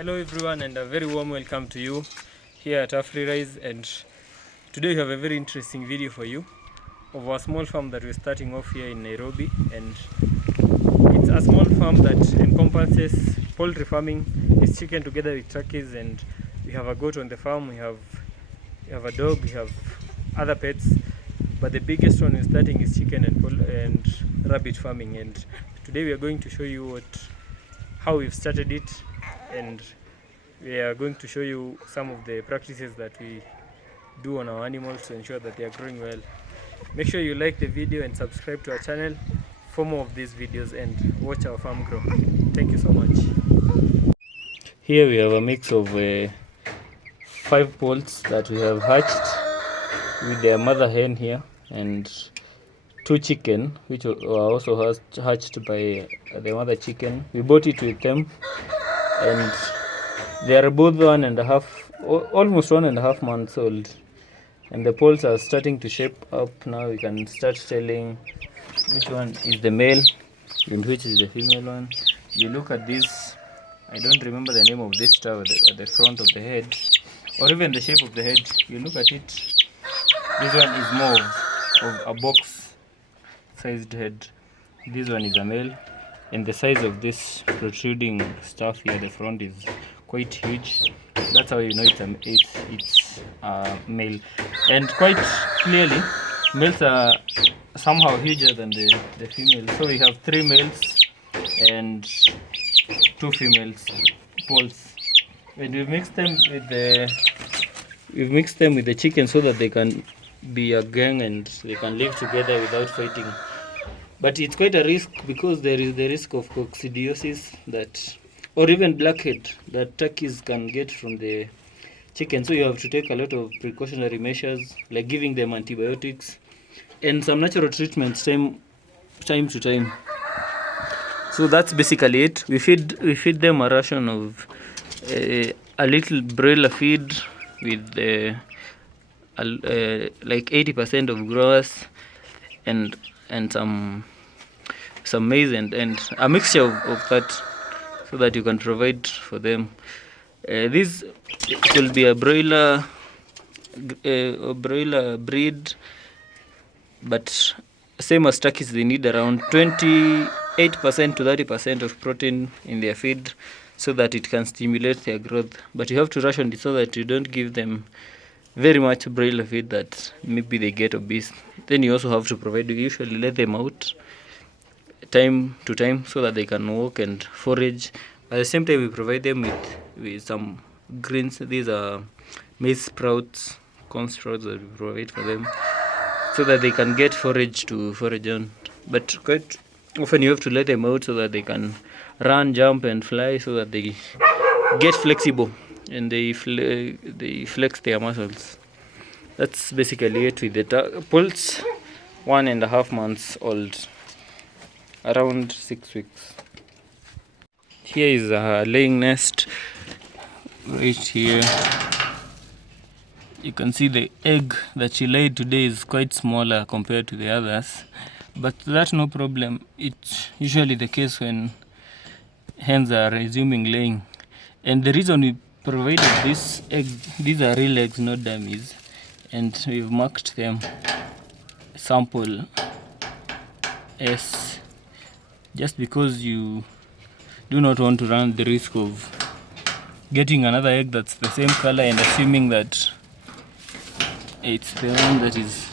Hello everyone, and a very warm welcome to you here at AfriRise. And today we have a very interesting video for you of our small farm that we're starting off here in Nairobi. And it's a small farm that encompasses poultry farming, it's chicken together with turkeys, and we have a goat on the farm, we have a dog, we have other pets, but the biggest one we're starting is chicken and rabbit farming. And today we are going to show you how we've started it, and we are going to show you some of the practices that we do on our animals to ensure that they are growing well. Make sure you like the video and subscribe to our channel for more of these videos and watch our farm grow. Thank you so much. Here we have a mix of 5 poults that we have hatched with their mother hen here, and 2 chicken which were also hatched by the mother chicken. We bought it with them, and they are both almost 1.5 months old, and the poults are starting to shape up. Now we can start telling which one is the male and which is the female one. You look at this, I don't remember the name of this star at the front of the head, or even the shape of the head. You look at it, this one is more of a box sized head. This one is a male, and the size of this protruding stuff here at the front is quite huge. That's how you know it's a male. And quite clearly, males are somehow huger than the female. So we have 3 males and 2 females poults, and we've mixed them with the chicken so that they can be a gang and they can live together without fighting. But it's quite a risk, because there is the risk of coccidiosis or even blackhead that turkeys can get from the chicken. So you have to take a lot of precautionary measures, like giving them antibiotics and some natural treatments time to time. So that's basically it. We feed them a ration of a little broiler feed with like 80% of grass and some maize and a mixture of that, so that you can provide for them. This will be a broiler breed, but same as turkeys, they need around 28% to 30% of protein in their feed so that it can stimulate their growth. But you have to ration it so that you don't give them very much broiler feed that maybe they get obese. Then you also have to we usually let them out time to time so that they can walk and forage. At the same time, we provide them with some greens. These are maize sprouts, corn sprouts that we provide for them so that they can get forage to forage on. But quite often you have to let them out so that they can run, jump and fly, so that they get flexible and they flex their muscles. That's basically it with the poults, 1.5 months old, around 6 weeks. Here is a laying nest right here. You can see the egg that she laid today is quite smaller compared to the others, but that's no problem. It's usually the case when hens are resuming laying. And the reason we provided this egg, these are real eggs, not dummies, and we've marked them sample S, just because you do not want to run the risk of getting another egg that's the same color and assuming that it's the one that is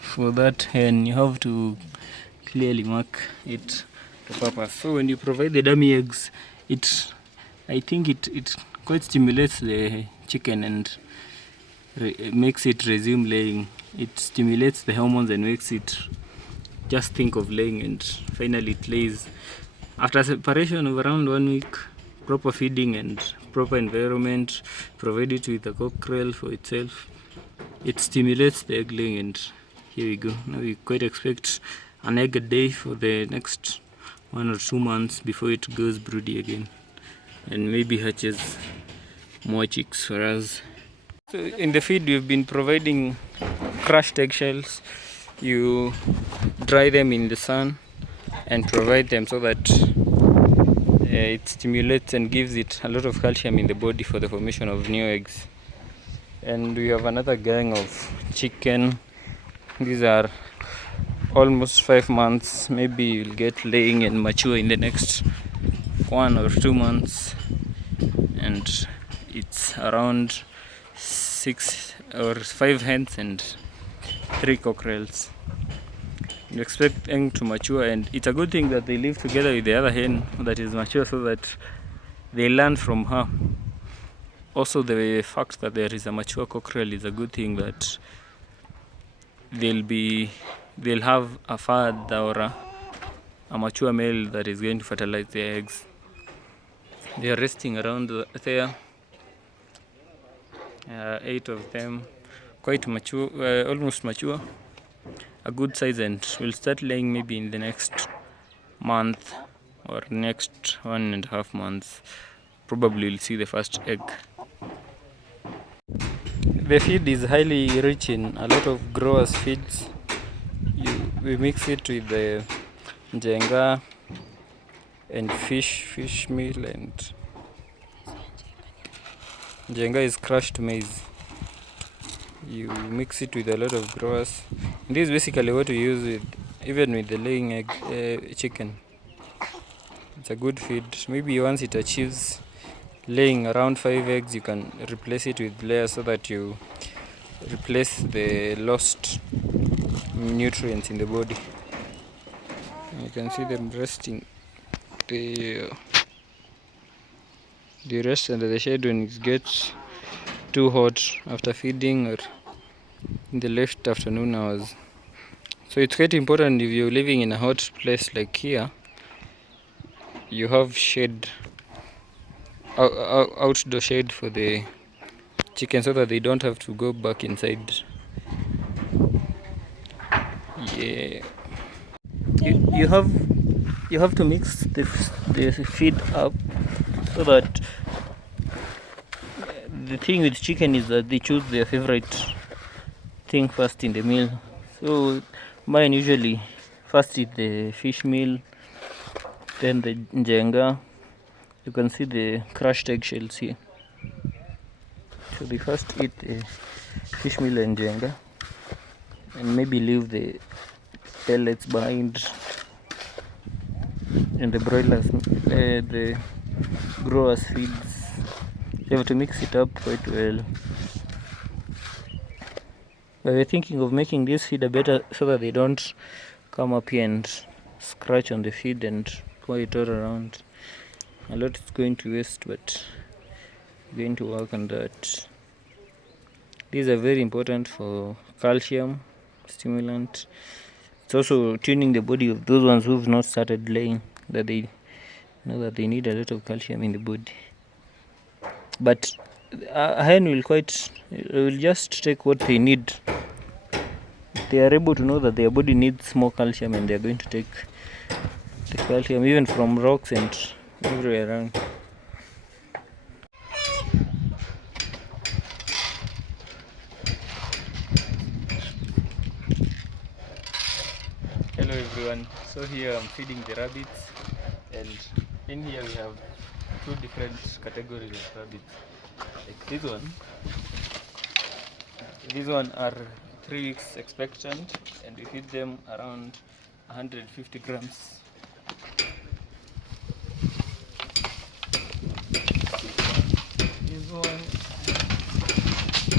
for that hen. You have to clearly mark it to purpose. So when you provide the dummy eggs, I think it quite stimulates the chicken and makes it resume laying. It stimulates the hormones and makes it just think of laying, and finally it lays. After separation of around 1 week, proper feeding and proper environment, provide it with a cockerel for itself, it stimulates the egg laying, and here we go. Now we quite expect an egg a day for the next 1 or 2 months before it goes broody again and maybe hatches more chicks for us. So in the feed we've been providing crushed eggshells. You dry them in the sun and provide them so that it stimulates and gives it a lot of calcium in the body for the formation of new eggs. And we have another gang of chicken. These are almost 5 months. Maybe you'll get laying and mature in the next 1 or 2 months, and it's around 6 or 5 hens and 3 cockerels. You expect hen to mature, and it's a good thing that they live together with the other hen that is mature, so that they learn from her. Also, the fact that there is a mature cockerel is a good thing, that they'll have a father or a mature male that is going to fertilize their eggs. They are resting around there. 8 of them, quite mature, almost mature, a good size, and will start laying maybe in the next month or next 1.5 months. Probably will see the first egg. The feed is highly rich in a lot of growers' feeds. We mix it with the njenga and fish meal, and njenga is crushed maize. You mix it with a lot of growers. And this is basically what we use with, even with the laying egg chicken. It's a good feed. Maybe once it achieves laying around 5 eggs, you can replace it with layers, so that you replace the lost nutrients in the body. You can see them resting. They rest under the shade when it gets too hot after feeding or in the late afternoon hours. So it's quite important, if you're living in a hot place like here, you have shade, outdoor shade for the chicken, so that they don't have to go back inside. Yeah, you have to mix the feed up, so that the thing with chicken is that they choose their favorite thing first in the meal. So mine usually first eat the fish meal, then the njenga. You can see the crushed eggshells here. So they first eat the fish meal and njenga, and maybe leave the pellets behind, and the broilers, the growers' feeds. You have to mix it up quite well. But we're thinking of making this feed better, so that they don't come up here and scratch on the feed and pour it all around. A lot is going to waste, but we're going to work on that. These are very important for calcium, stimulant. It's also tuning the body of those ones who've not started laying, that they know that they need a lot of calcium in the body. But a hen will just take what they need. They are able to know that their body needs more calcium, and they are going to take the calcium even from rocks and everywhere around. Hello everyone. So here I'm feeding the rabbits, and in here we have 2 different categories of rabbits. Like these one are 3 weeks expectant, and we feed them around 150 grams. This one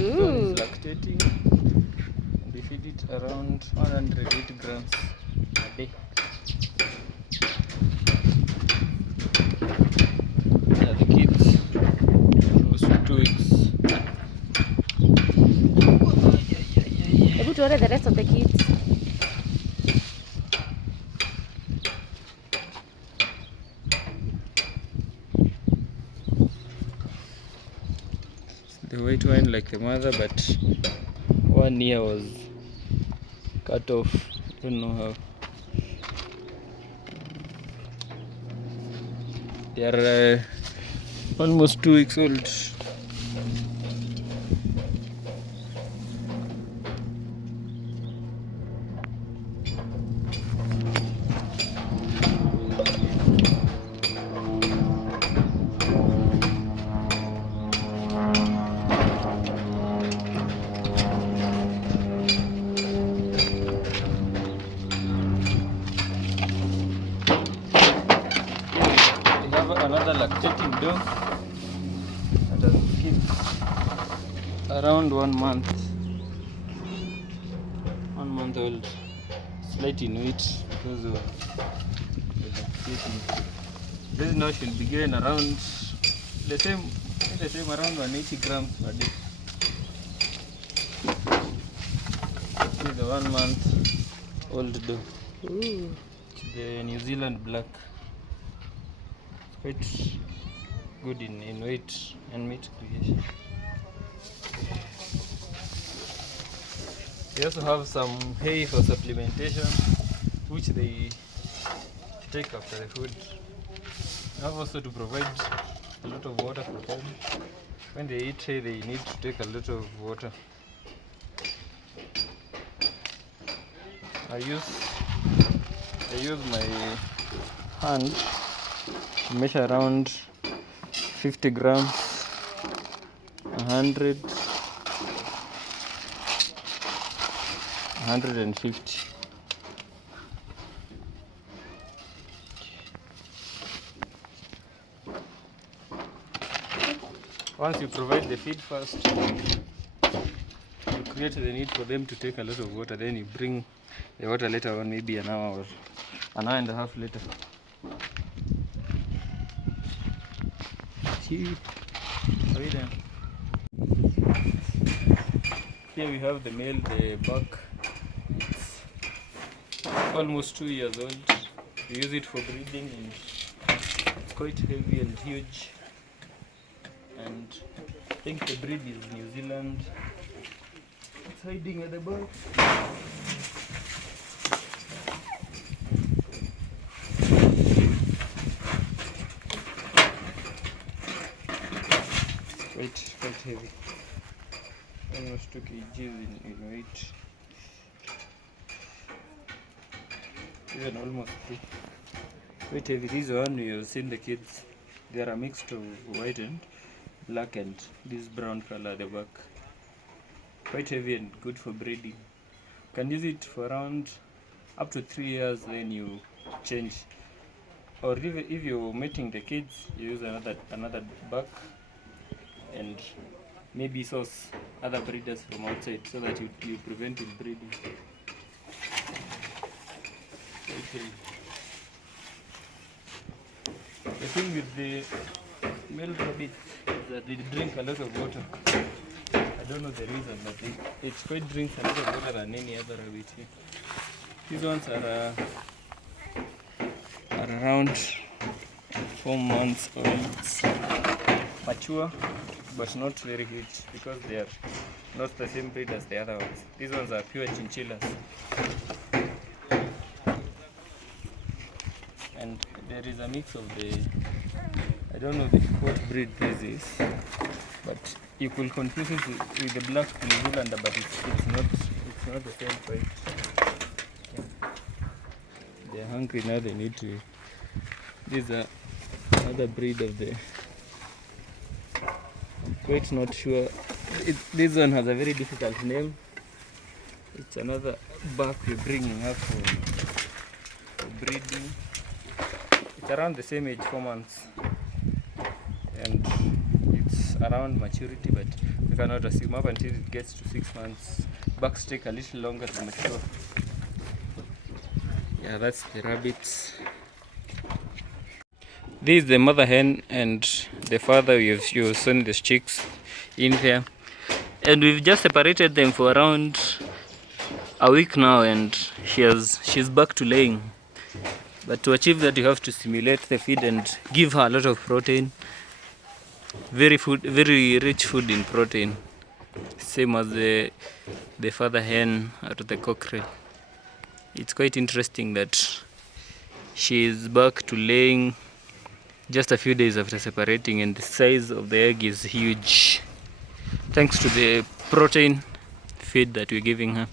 is lactating, and we feed it around 180 grams a day. The kids, almost 2 weeks. Able to order the rest of the kids. The white one like the mother, but one ear was cut off. Don't know how. They are almost 2 weeks old. another lactating dog that has kids around 1 month. 1 month old, slight in weight because of the lactating. This now should be given around the same around 180 grams per day. This is the 1 month old dog. Ooh. The New Zealand black. Quite good in weight and meat creation. We also have some hay for supplementation, which they take after the food. We have also to provide a lot of water for them. When they eat hay, they need to take a lot of water. I use my hand to measure around 50 grams, 100, 150. Once you provide the feed first, you create the need for them to take a lot of water, then you bring the water later on, maybe an hour or an hour and a half later. Here we have the male, the buck. It's almost 2 years old. We use it for breeding and it's quite heavy and huge. And I think the breed is New Zealand. It's hiding at the back. Quite heavy. Almost 2 kg in weight. Even almost 3. Quite heavy. This one you've seen the kids. They are a mix of white and black and this brown color at the back. Quite heavy and good for breeding. You can use it for around up to 3 years, then you change. Or if you're mating the kids, you use another buck and maybe source other breeders from outside so that you prevent inbreeding. Okay. The thing with the male rabbits is that they drink a lot of water. I don't know the reason, but it quite drinks a lot of water than any other rabbit here. These ones are around 4 months old, mature, but not very huge because they are not the same breed as the other ones. These ones are pure chinchillas. And there is a mix of I don't know what breed this is, but you could confuse it with the black New Zealander, but it's not the same breed. Yeah. They're hungry now, they need to. These are another breed of I'm quite not sure. This one has a very difficult name. It's another buck we're bringing up for breeding. It's around the same age, 4 months, and it's around maturity, but we cannot assume up until it gets to 6 months. Bucks take a little longer to mature. Yeah, that's the rabbits. This is the mother hen and the father. You've seen the chicks in there, and we've just separated them for around a week now, and she's back to laying. But to achieve that, you have to stimulate the feed and give her a lot of protein. Very rich food in protein, same as the father hen or the cockerel. It's quite interesting that she is back to laying just a few days after separating, and the size of the egg is huge thanks to the protein feed that we're giving her.